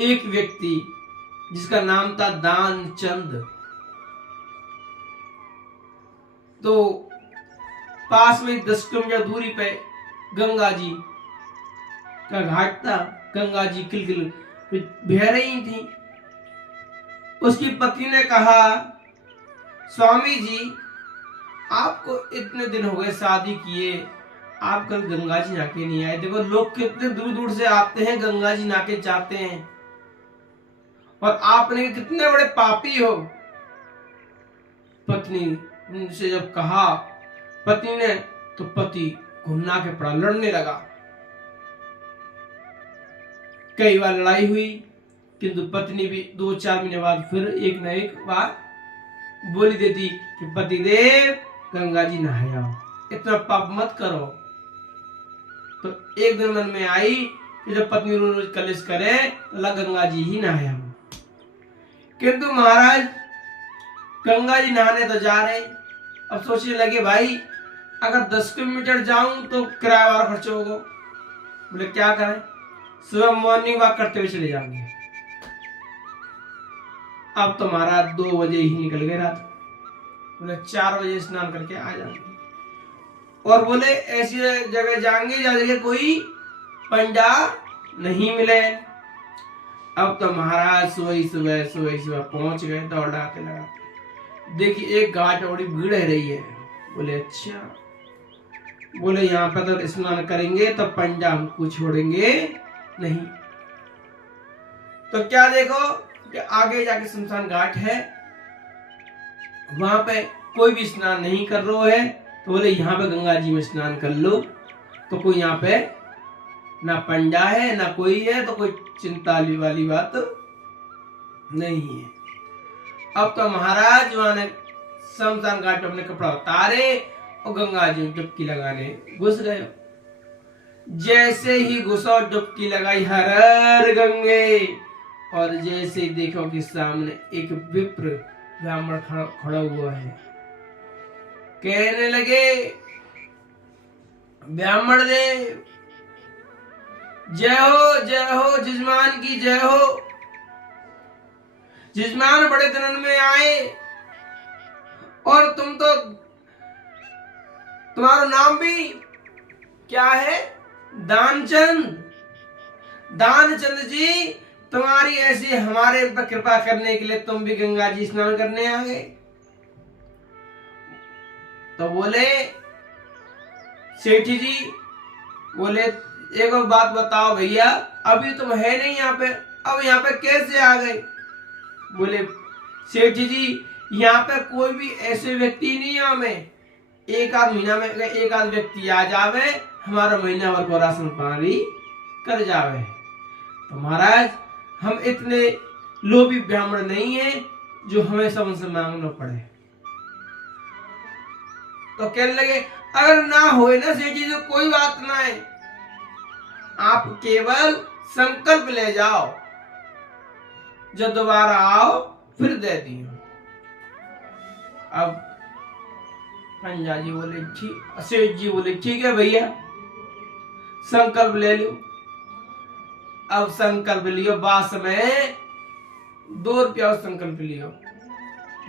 एक व्यक्ति जिसका नाम था दानचंद, तो पास में 10 किलोमीटर दूरी पे गंगा जी का घाट था। गंगा जी किलकिल बह रही थी। उसकी पत्नी ने कहा, स्वामी जी, आपको इतने दिन हो गए शादी किए, आप कल गंगा जी नाके नहीं आए। देखो लोग कितने दूर दूर से आते हैं, गंगा जी नाके जाते हैं, और आपने कितने बड़े पापी हो। पत्नी से जब कहा पत्नी ने, तो पति घुमना के पड़ा, लड़ने लगा। कई बार लड़ाई हुई, किंतु पत्नी भी 2-4 महीने बाद फिर एक न एक बार बोली देती कि पति देव गंगा जी नहाए आओ, इतना पाप मत करो। तो एक दिन मन में आई कि जब पत्नी रोज कलेश करे तो ला गंगा जी ही नहाए आओ। किंतु महाराज गंगा जी नहाने तो जा रहे, अब सोचने लगे भाई अगर 10 किलोमीटर जाऊं तो किराया वाला खर्च होगा। बोले क्या करें, सुबह मॉर्निंग वॉक करते हुए चले जाएंगे। अब तो महाराज 2 बजे ही निकल गए रात। बोले 4 बजे स्नान करके आ जाएंगे, और बोले ऐसी जगह जाएंगे जहां जगह कोई पंडा नहीं मिले। अब तो महाराज सुबह पहुंच गए दौड़ाते लगाते। देखिए एक घाट बड़ी भीड़ है रही है। बोले अच्छा, बोले यहाँ पर तो स्नान करेंगे तो पंडा हमको छोड़ेंगे नहीं। तो क्या देखो कि आगे जाके शमशान घाट है, वहां पे कोई भी स्नान नहीं कर रहा है। तो बोले यहाँ पे गंगा जी में स्नान कर लो। तो कोई यहाँ पे ना पंडा है ना कोई है, तो कोई चिंता वाली बात नहीं है। अब तो महाराज वहां ने शमशान घाट अपने कपड़ा उतारे और गंगा जी में डुबकी लगाने घुस गए। जैसे ही घुसा डुबकी लगाई, हर हर गंगे, और जैसे ही देखो कि सामने एक विप्र ब्राह्मण खड़ा हुआ है। कहने लगे, ब्राह्मण देव जय हो जजमान की जय हो। जजमान बड़े दिनों में आए, और तुम तो, तुम्हारा नाम भी क्या है, दानचंद। दानचंद जी, तुम्हारी ऐसी हमारे पर कृपा करने के लिए तुम भी गंगा जी स्नान करने आ गए। तो बोले सेठी जी, बोले एक और बात बताओ भैया, अभी तुम है नहीं यहाँ पे, अब यहाँ पे कैसे आ गए। बोले सेठी जी, यहाँ पे कोई भी ऐसे व्यक्ति नहीं है, हमें एक आध महीना में एक आध व्यक्ति आ जावे, हमारा महीना भर को राशन पानी कर जावे। तो महाराज हम इतने लोभी ब्राह्मण नहीं है जो हमें सब उनसे मांगना पड़े। तो कहने लगे, अगर ना होए ना सेठी जी, कोई बात ना है, आप केवल संकल्प ले जाओ, जब दोबारा आओ फिर दे दियो। अब पंजा जी बोले ठीक, सेठ जी बोले ठीक है भैया, संकल्प ले लो। अब संकल्प लियो, बास में 2 रुपया संकल्प लियो।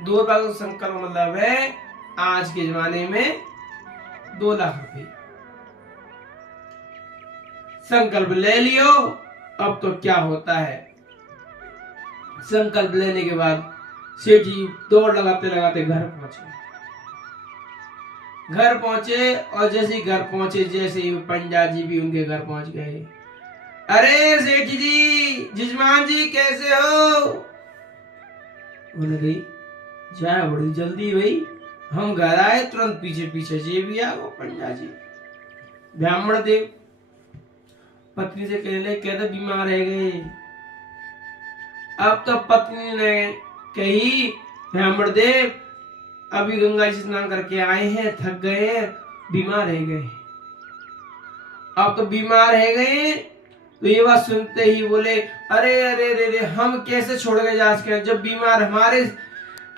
2 रुपया का संकल्प मतलब है आज के जमाने में 2 लाख रुपये। संकल्प ले लियो। अब तो क्या होता है, संकल्प लेने के बाद सेठ जी दौड़ लगाते लगाते घर पहुंचे। घर पहुंचे, और जैसे ही घर पहुंचे, जैसे ही पंडा जी भी उनके घर पहुंच गए। अरे सेठ जी, जजमान जी कैसे हो। बोले गई जाए बड़ी जल्दी भाई, हम घर आए तुरंत पीछे पीछे जी भी आ गो पंडा जी। ब्राह्मण देव पत्नी से कहने लगे, कहते बीमार रह गए। अब तो पत्नी ने कही, ब्राह्मण देव अभी गंगा जी स्नान करके आए हैं, थक गए हैं, बीमार रह गए। अब तो बीमार रह गए। तो ये बात सुनते ही बोले, अरे अरे अरे, हम कैसे छोड़ के जा सके, जब बीमार हमारे,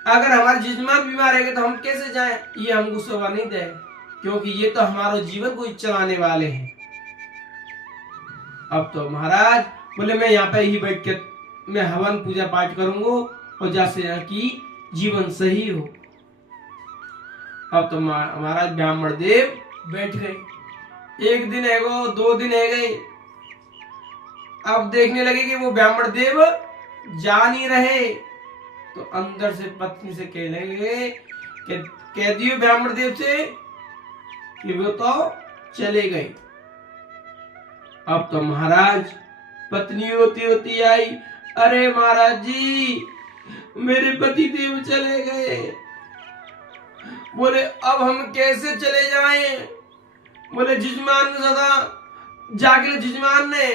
अगर हमारे जजमान बीमार रहेंगे तो हम कैसे जाएं। ये हमको शोभा नहीं दे, क्योंकि ये तो हमारा जीवन को चलाने वाले हैं। अब तो महाराज बोले, मैं यहाँ पे ही बैठ के मैं हवन पूजा पाठ करूंगा और जैसे यहाँ की जीवन सही हो। अब तो महाराज ब्राह्मण देव बैठ गए। एक दिन है गो, 2 दिन है गए। अब देखने लगे कि वो ब्राह्मण देव जा नहीं रहे, तो अंदर से पत्नी से कहने लगे कि कह दियो ब्राह्मण देव से कि वो तो चले गए। अब तो महाराज पत्नी होती होती आई, अरे महाराज जी मेरे पति देव चले गए। बोले अब हम कैसे चले जाएं? बोले जजमान ने सदा जाके जजमान ने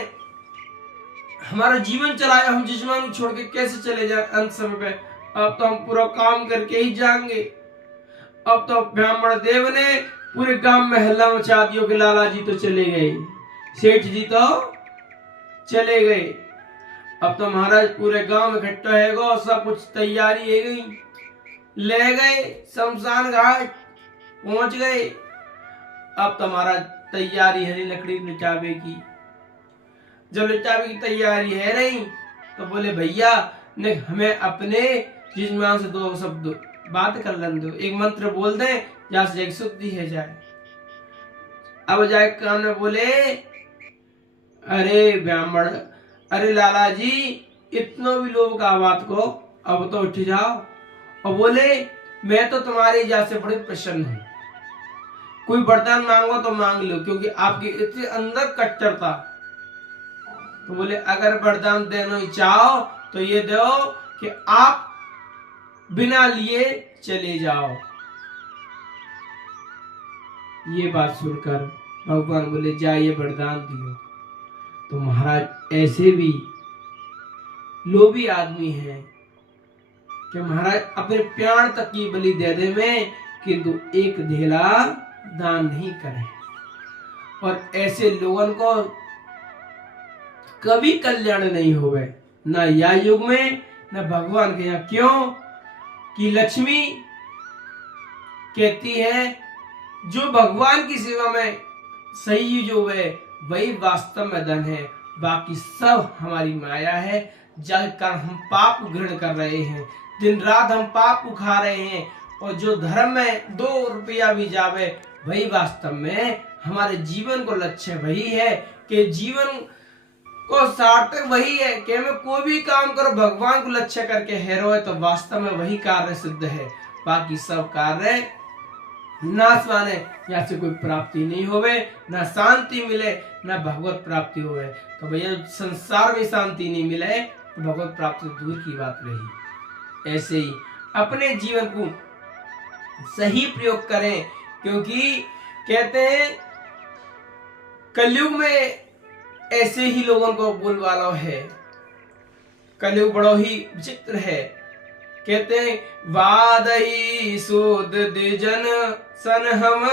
हमारा जीवन चलाया, हम जजमान को छोड़ के कैसे चले जाए अंत समय पे? अब तो हम पूरा काम करके ही जाएंगे। अब तो ब्राह्मण देव ने पूरे गांव में हल्ला मचा दियो कि लाला जी तो चले गए, सेठ जी तो चले गए। अब तो महाराज पूरे गांव में इकट्ठा है गो, सब कुछ तैयारी है गई, ले गए शमशान घाट पहुंच गए। अब तो महाराज तैयारी है लकड़ी लिटावे की। जब लिटावे की तैयारी है रही तो बोले भैया ने हमें अपने यजमान से 2 शब्द बात कर लेने दो, एक मंत्र बोल दें जहां से एक शुद्धि है जाए। अब जाए कान में बोले, अरे ब्राह्मण, अरे लाला जी इतनो भी लोग का बात को, अब तो उठ जाओ। और बोले मैं तो तुम्हारी इजाजत से बड़े प्रसन्न हूं, कोई वरदान मांगो तो मांग लो, क्योंकि आपके इतने अंदर कट्टरता। तो बोले अगर वरदान देना चाहो तो ये दो कि आप बिना लिए चले जाओ। ये बात सुनकर भगवान बोले जा ये वरदान दियो। तो महाराज ऐसे भी लोभी आदमी हैं कि महाराज अपने प्राण तक की बलि दे दे में, किंतु एक धेला दान नहीं करे। और ऐसे लोगों को कभी कल्याण नहीं होवे, ना या युग में ना भगवान के यहाँ। क्यों कि लक्ष्मी कहती है जो भगवान की सेवा में सही जो है वही वास्तव में धन है, बाकी सब हमारी माया है। जलकर हम पाप ग्रहण कर रहे हैं, दिन रात हम पाप को खा रहे हैं, और जो धर्म में 2 रुपया भी जावे वही वास्तव में हमारे जीवन को लक्ष्य वही है कि जीवन को सार्थक वही है कि हमें कोई भी काम करो भगवान को लक्ष्य करके हेरो है, तो वास्तव में वही कार्य सिद्ध है। बाकी सब कार्य नाशवान है, यहाँ से कोई प्राप्ति नहीं होवे, ना शांति मिले ना भगवत प्राप्ति होवे। तो भैया संसार में शांति नहीं मिले तो भगवत प्राप्ति दूर की बात रही। ऐसे ही अपने जीवन को सही प्रयोग करें, क्योंकि कहते हैं कलयुग में ऐसे ही लोगों को बोलवाला है। कलयुग बड़ो ही विचित्र है। कहते हैं वादई सूद द्विजन सन हम,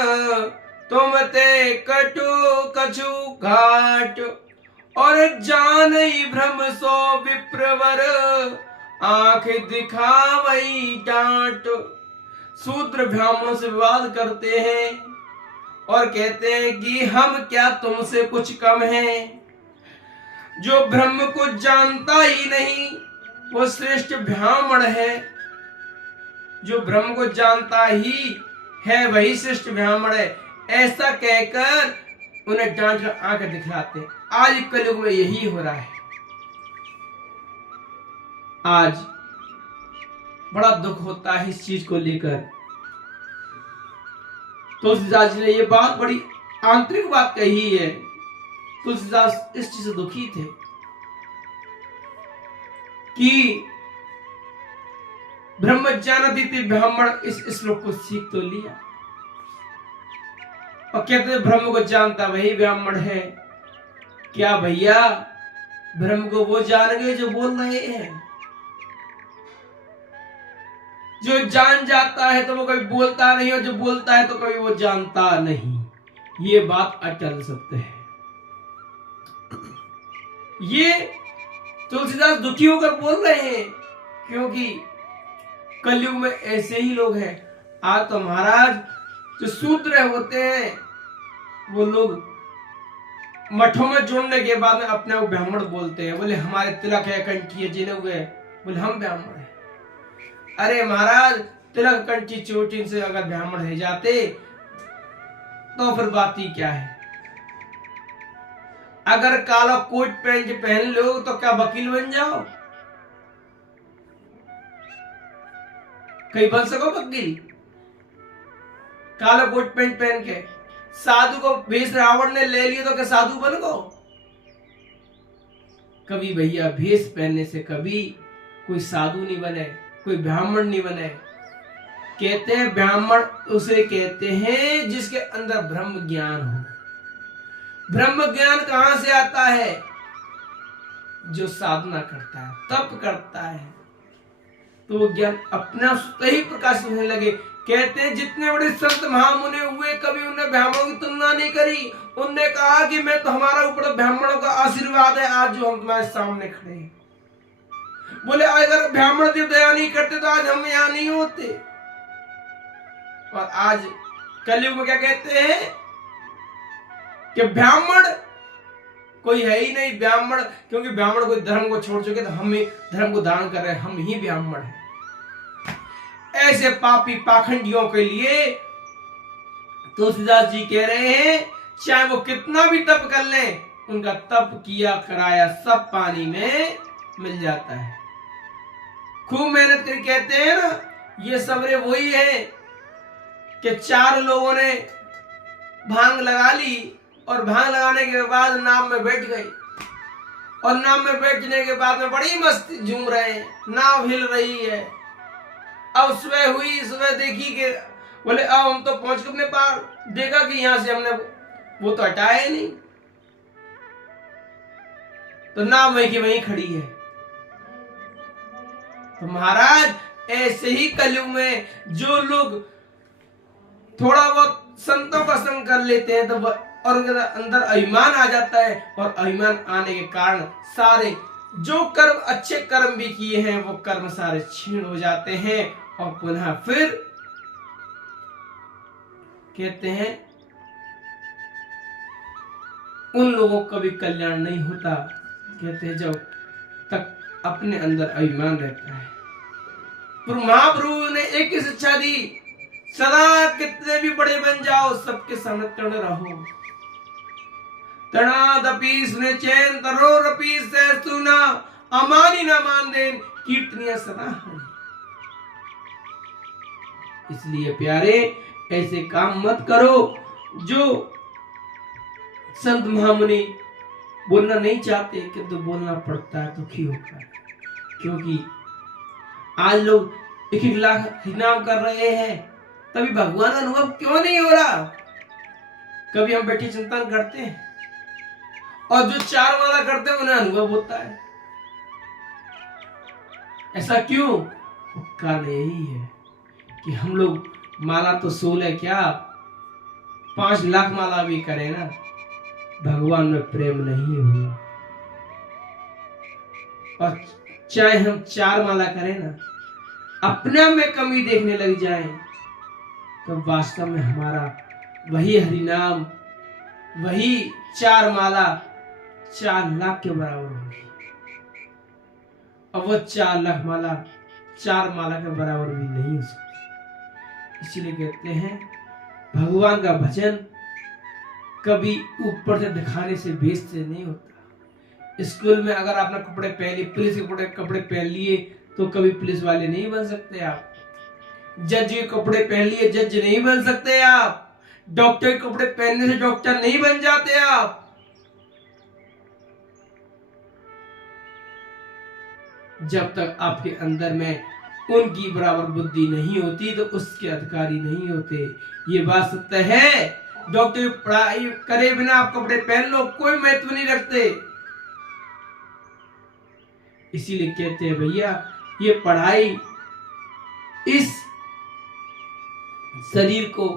तुम ते कटु कछु घाट, और जानई भ्रम सो विप्रवर, आंख दिखावई डांट। शूद्र ब्राह्मणों से विवाद करते हैं और कहते हैं कि हम क्या तुमसे कुछ कम हैं। जो ब्रह्म को जानता ही नहीं वो श्रेष्ठ ब्राह्मण है, जो ब्रह्म को जानता ही है वही श्रेष्ठ ब्राह्मण है। ऐसा कहकर उन्हें डांट कर आंखें दिखलाते हैं। आज कलयुग में यही हो रहा है। आज बड़ा दुख होता है इस चीज को लेकर। तुलसीदास जी ने ये बात बड़ी आंतरिक बात कही है। तुलसीदास इस चीज से दुखी थे कि ब्रह्मज्ञानादिति ब्राह्मण इस श्लोक को सीख तो लिया और कहते हैं ब्रह्म को जानता वही ब्राह्मण है। क्या भैया ब्रह्म को वो जान गए जो बोल रहे हैं? जो जान जाता है तो वो कभी बोलता नहीं, और जो बोलता है तो कभी वो जानता नहीं। ये बात अटल सत्य है। ये तुलसीदास दुखी होकर बोल रहे हैं क्योंकि कलयुग में ऐसे ही लोग हैं। आज तो महाराज जो शूद्र होते हैं वो लोग मठों में जुड़ने के बाद में अपने को ब्राह्मण बोलते हैं, बोले हमारे तिलक है, कंठी है, जिन्हें हुए, बोले हम ब्राह्मण हैं। अरे महाराज, तिलक कंठी चोटी से अगर ब्राह्मण है जाते तो फिर बात ही क्या है। अगर काला कोट पैंट पहन लो तो क्या वकील बन जाओ? कहीं बन सको वकील काला कोट पैंट पहन के? साधु को भेष रावण ने ले लिया तो क्या साधु बन गो? कभी भैया भेष पहनने से कभी कोई साधु नहीं बने, कोई ब्राह्मण नहीं बने। कहते हैं ब्राह्मण उसे कहते हैं जिसके अंदर ब्रह्म ज्ञान हो। ब्रह्म ज्ञान कहां से आता है? जो साधना करता है, तप करता है, तो वो ज्ञान अपना स्वतः ही प्रकाश होने लगे। कहते हैं जितने बड़े संत महामुनि हुए कभी उन्हें ब्राह्मणों की तुलना नहीं करी। उनने कहा कि मैं तो, हमारा ऊपर ब्राह्मणों का आशीर्वाद है आज जो हम तुम्हारे सामने खड़े हैं। बोले अगर ब्राह्मण देव दया नहीं करते तो आज हम यहां नहीं होते। और आज कलयुग में क्या कहते हैं कि ब्राह्मण कोई है ही नहीं। ब्राह्मण, क्योंकि ब्राह्मण कोई धर्म को छोड़ चुके तो हम ही धर्म को धारण कर रहे हैं, हम ही ब्राह्मण हैं। ऐसे पापी पाखंडियों के लिए तुलसीदास जी कह रहे हैं चाहे वो कितना भी तप कर लें, उनका तप किया कराया सब पानी में मिल जाता है। खूब मेहनत करके कहते हैं ना, ये सबरे वही है कि 4 लोगों ने भांग लगा ली और भांग लगाने के बाद नाव में बैठ गए, और नाव में बैठने के बाद में बड़ी मस्ती झूम रहे हैं, नाव हिल रही है। अब सुबह हुई, सुबह देखी कि बोले अब हम तो पहुंच के अपने पार, देखा कि यहां से हमने वो तो हटाया ही नहीं, तो नाव वहीं की वहीं खड़ी है। तो महाराज ऐसे ही कलयुग में जो लोग थोड़ा बहुत संतों का संग कर लेते हैं तो और उनके अंदर अभिमान आ जाता है, और अभिमान आने के कारण सारे जो कर्म अच्छे कर्म भी किए हैं वो कर्म सारे क्षीण हो जाते हैं, और पुनः फिर कहते हैं उन लोगों का भी कल्याण नहीं होता। कहते हैं जब तक अपने अंदर अभिमान रहता है। महाप्रभु ने एक ही शिक्षा दी, सदा कितने भी बड़े बन जाओ सबके सामने तड़ रहो। तणादपि सुने चैन तरोरपि सहसुना अमानी न मान देन कीर्तनिया सदा है। इसलिए प्यारे ऐसे काम मत करो जो संत महामुनि बोलना नहीं चाहते, किंतु बोलना पड़ता है दुखी होकर। क्योंकि आज लोग 1-1 लाख इनाम कर रहे हैं, तभी भगवान का अनुभव क्यों नहीं हो रहा? कभी हम बैठी चिंतन करते हैं, और जो 4 माला करते हैं उन्हें अनुभव होता है। ऐसा क्यों? कारण यही है कि हम लोग माला तो 16 क्या 5 लाख माला भी करें ना, भगवान में प्रेम नहीं हुआ। और चाहे हम 4 माला करें ना, अपने में कमी देखने लग जाएं, तो वास्तव में हमारा वही हरिनाम, वही 4 माला 4 लाख के बराबर होगी। और वो 4 लाख माला 4 माला के बराबर भी नहीं हो सकती। इसीलिए कहते हैं भगवान का भजन कभी ऊपर से दिखाने से बेच से नहीं होता। स्कूल में अगर आपने कपड़े पहन लिए, पुलिस के कपड़े पहन लिए, तो कभी पुलिस वाले नहीं बन सकते आप। जज के कपड़े पहन लिए, जज नहीं बन सकते आप। डॉक्टर के कपड़े पहनने से डॉक्टर नहीं बन जाते आप। जब तक आपके अंदर में उनकी बराबर बुद्धि नहीं होती तो उसके अधिकारी नहीं होते। ये बात सत्य है। डॉक्टर पढ़ाई करे बिना आप कपड़े पहन लो, कोई महत्व नहीं रखते। इसीलिए कहते हैं भैया ये पढ़ाई इस शरीर को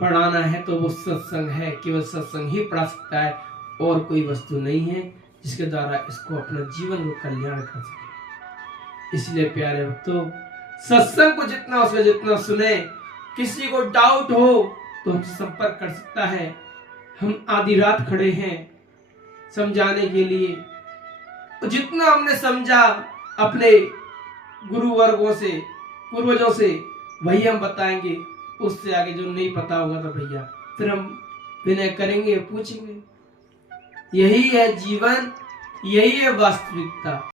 पढ़ाना है तो वो सत्संग है, केवल सत्संग ही पढ़ा सकता है, और कोई वस्तु नहीं है जिसके द्वारा इसको अपना जीवन को कल्याण कर सके। इसलिए प्यारे भक्तों, सत्संग को जितना हो सके जितना सुने। किसी को डाउट हो तो हमसे संपर्क कर सकता है। हम आधी रात खड़े हैं, समझाने के लिए। जितना हमने समझा अपने गुरु वर्गों से, पूर्वजों से, वही हम बताएंगे। उससे आगे जो नहीं पता होगा तो भैया फिर हम विनय करेंगे, पूछेंगे। यही है जीवन, यही है वास्तविकता।